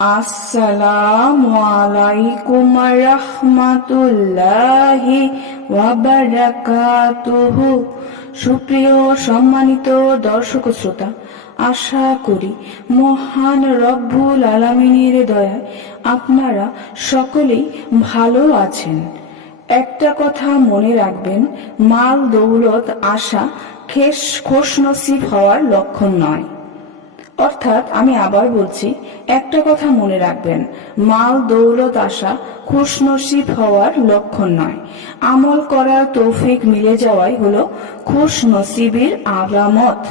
আসসালামু আলাইকুম রাহমাতুল্লাহি ওয়া বারাকাতুহু। সুপ্রিয় সম্মানিত দর্শক শ্রোতা, আশা করি মহান রব্বুল আলামিনের দয়ায় আপনারা সকলেই ভালো আছেন। একটা কথা মনে রাখবেন, মাল দৌলত আশা খোশনসিব হওয়ার লক্ষণ নয়। অর্থাৎ আমি আবার বলছি, একটা কথা মনে রাখবেন, মাল দৌলত আসা খুশনসিব হওয়ার লক্ষণ নয়। আমল করার তৌফিক মিলে যাওয়াই হলো খুশনসিবের আলামত।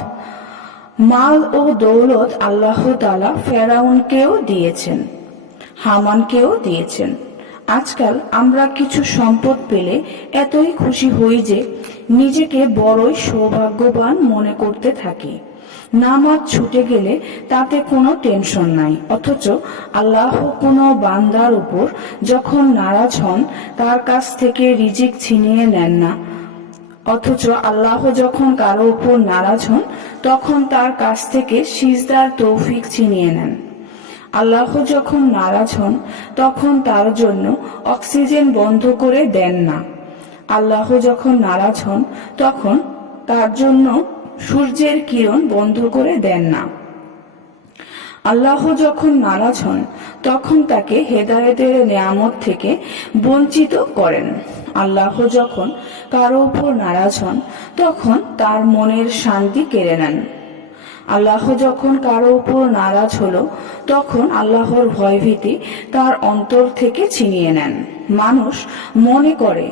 মাল ও দৌলত আল্লাহ তাআলা ফেরাউনকেও দিয়েছেন, হামানকেও দিয়েছেন। আজকাল আমরা কিছু সম্পদ পেলে এতই খুশি হই যে নিজেকে বড়ই সৌভাগ্যবান মনে করতে থাকি। নামাজ ছুটে গেলে তাতে কোনো টেনশন নাই, অথচ আল্লাহ কোনো বান্দার উপর যখন নারাজ হন তার কাছ থেকে রিজিক ছিনিয়ে নেন না। অথচ আল্লাহ যখন কারো উপর নারাজ হন তখন তার কাছ থেকে সিজদার তৌফিক ছিনিয়ে নেন। আল্লাহ যখন নারাজ হন তখন তার জন্য অক্সিজেন বন্ধ করে দেন না। আল্লাহ যখন নারাজ হন তখন তার জন্য সূর্যের কিরণ বন্ধ করে দেন না। আল্লাহ যখন নারাজ হন তখন তাকে হেদায়েতের নেয়ামত থেকে বঞ্চিত করেন। আল্লাহ যখন কারো উপর নারাজ হন তখন তার মনের শান্তি কেড়ে নেন। আল্লাহ যখন কারো উপর নারাজ হলো তখন আল্লাহর ভয়ভীতি তার অন্তর থেকে ছিনিয়ে নেন। মানুষ মনে করে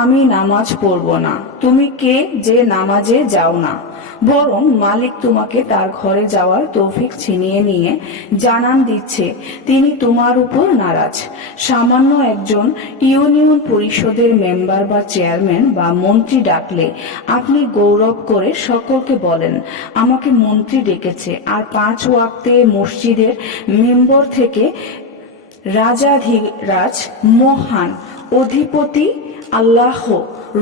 আমি নামাজ পড়ব না। তুমি কে যে নামাজে যাও না? বরং মালিক তোমাকে তার ঘরে যাওয়ার তৌফিক ছিনিয়ে নিয়ে জানান দিচ্ছে তিনি তোমার উপর নারাজ। সামান্য একজন ইউনিয়ন পরিষদের মেম্বার বা চেয়ারম্যান বা মন্ত্রী ডাকলে আপনি গৌরব করে সকলকে বলেন আমাকে মন্ত্রী ডেকেছে, আর 5 ওয়াক্তে মসজিদের মেম্বর থেকে রাজাধিরাজ মহান অধিপতি আল্লাহ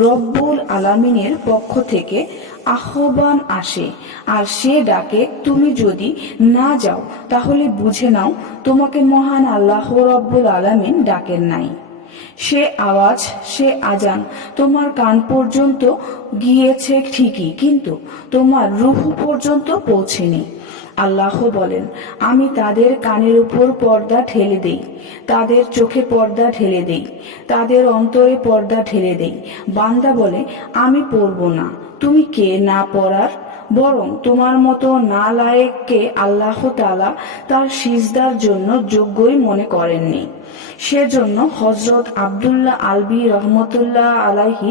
রব্বুল আলামিনের পক্ষ থেকে আহ্বান আসে, আর সে ডাকে তুমি যদি না যাও তাহলে বুঝে নাও তোমাকে মহান আল্লাহ রব্বুল আলামিন ডাকেন নাই। সে আওয়াজ, সে আজান তোমার কান পর্যন্ত গিয়েছে ঠিকই, কিন্তু তোমার রূহ পর্যন্ত পৌঁছেনি। আল্লাহ বলেন আমি তাদের কানের উপর পর্দা ঠেলে দেই, তাদের চোখে পর্দা ঠেলে দেই, তাদের অন্তরে পর্দা ঠেলে দেই। বান্দা বলে আমি পড়ব না। তুমি কে না পড়ার? বরং তোমার মতো নালায়েককে আল্লাহ তাআলা তার সিজদার জন্য যোগ্যই মনে করেননি। সেজন্য হযরত আব্দুল্লাহ আলবী রহমতুল্লাহ আলাইহি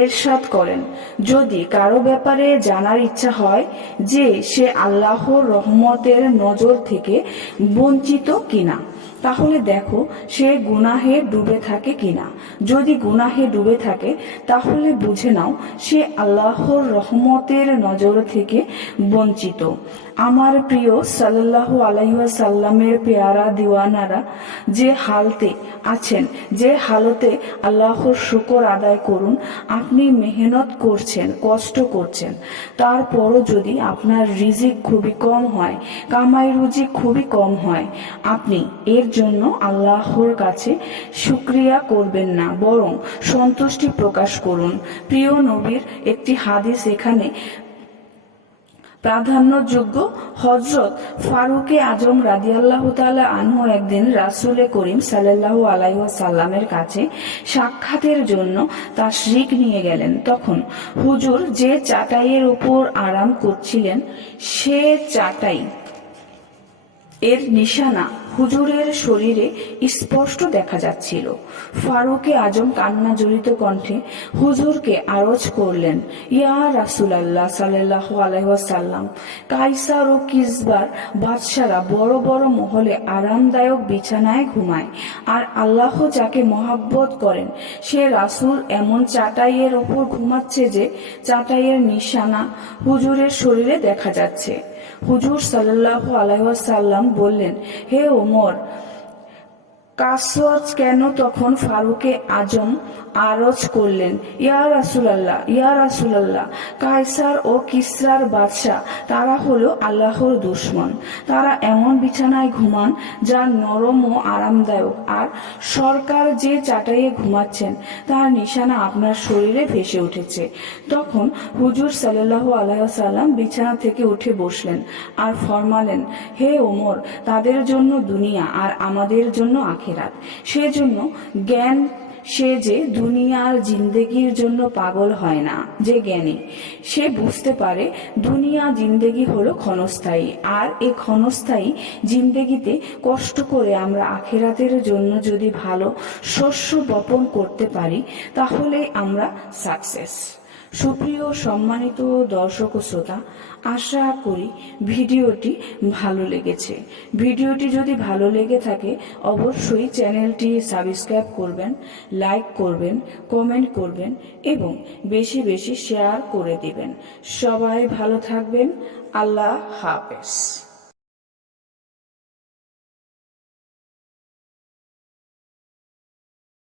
এরশাদ করেন, যদি কারো ব্যাপারে জানার ইচ্ছা হয় যে সে আল্লাহর রহমতের নজর থেকে বঞ্চিত কিনা, তাহলে দেখো সে গুনাহে ডুবে থাকে কিনা। যদি গুনাহে ডুবে থাকে তাহলে বুঝে নাও সে আল্লাহর রহমতের নজর থেকে বঞ্চিত। আমার প্রিয় সাল্লাল্লাহু আলাইহি ওয়াসাল্লামের পেয়ারা দিওয়ানারা যে হালতে আছেন, যে হালতে আল্লাহর শুকর আদায় করুন। আপনি মেহনত করছেন, কষ্ট করছেন, তারপরও যদি আপনার রিজিক খুবই কম হয়, কামাই রুজি খুবই কম হয়, আপনি এর জন্য আল্লাহর কাছে শুকরিয়া করবেন না, বরং সন্তুষ্টি প্রকাশ করুন। প্রিয় নবীর একটি হাদিস এখানে প্রাধান্যযোগ্য। হযরত ফারুকে আজম রাদিয়াল্লাহু তাআলা আনহু একদিন রাসূল করিম সাল্লাল্লাহু আলাইহি ওয়াসাল্লামের কাছে সাক্ষাতের জন্য তাশরিক নিয়ে গেলেন। তখন হুজুর যে চাটাইয়ের উপর আরাম করছিলেন সে চাটাই এর নিশানা হুজুরের শরীরে স্পষ্ট দেখা যাচ্ছিল। ফারুকে আজম কান্না জড়িত কণ্ঠে হুজুরকে আরজ করলেন, ইয়া রাসূলুল্লাহ সাল্লাল্লাহু আলাইহি ওয়াসাল্লাম, কাইসার ও কিসবার বাদশারা বড় বড় মহলে আরামদায়ক বিছানায় ঘুমায়, আর আল্লাহ যাকে মহাব্বত করেন সে রাসূল এমন চাটাইয়ের উপর ঘুমাচ্ছে যে চাটাইয়ের নিশানা হুজুরের শরীরে দেখা যাচ্ছে। হুজুর সাল্লাল্লাহু আলাইহি ওয়াসাল্লাম বললেন, হে ওমর, কাসওয়াত কেন? তখন ফারুকে আজম আরজ করলেন, ইয়া রাসূলুল্লাহ, ইয়া রাসূলুল্লাহ, কায়সার ও কিসরার বাদশা তারা হলো আল্লাহর দুশমন। তারা এমন বিছানায় ঘুমান যা নরম ও আরামদায়ক, আর সরকার যে চাটাইয়ে ঘুমাচ্ছেন তার নিশানা আপনার শরীরে ভেসে উঠেছে। তখন হুজুর সাল্লাল্লাহু আলাইহি ওয়াসাল্লাম বিছানা থেকে উঠে বসলেন আর ফরমালেন, হে ওমর, তাদের জন্য দুনিয়া আর আমাদের জন্য আখিরাত। সেজন্য জ্ঞান সে যে দুনিয়ার জিন্দেগির জন্য পাগল হয় না, যে জ্ঞানী সে বুঝতে পারে দুনিয়া জিন্দেগি হলো ক্ষণস্থায়ী, আর এই ক্ষণস্থায়ী জিন্দেগিতে কষ্ট করে আমরা আখিরাতের জন্য যদি ভালো শস্য বপন করতে পারি তাহলে আমরা সাকসেস। সুপ্রিয় সম্মানিত দর্শক ও শ্রোতা, আশা করি ভিডিওটি ভালো লেগেছে। ভিডিওটি যদি ভালো লেগে থাকে অবশ্যই চ্যানেলটি সাবস্ক্রাইব করবেন, লাইক করবেন, কমেন্ট করবেন এবং বেশি বেশি শেয়ার করে দিবেন। সবাই ভালো থাকবেন। আল্লাহ হাফেজ।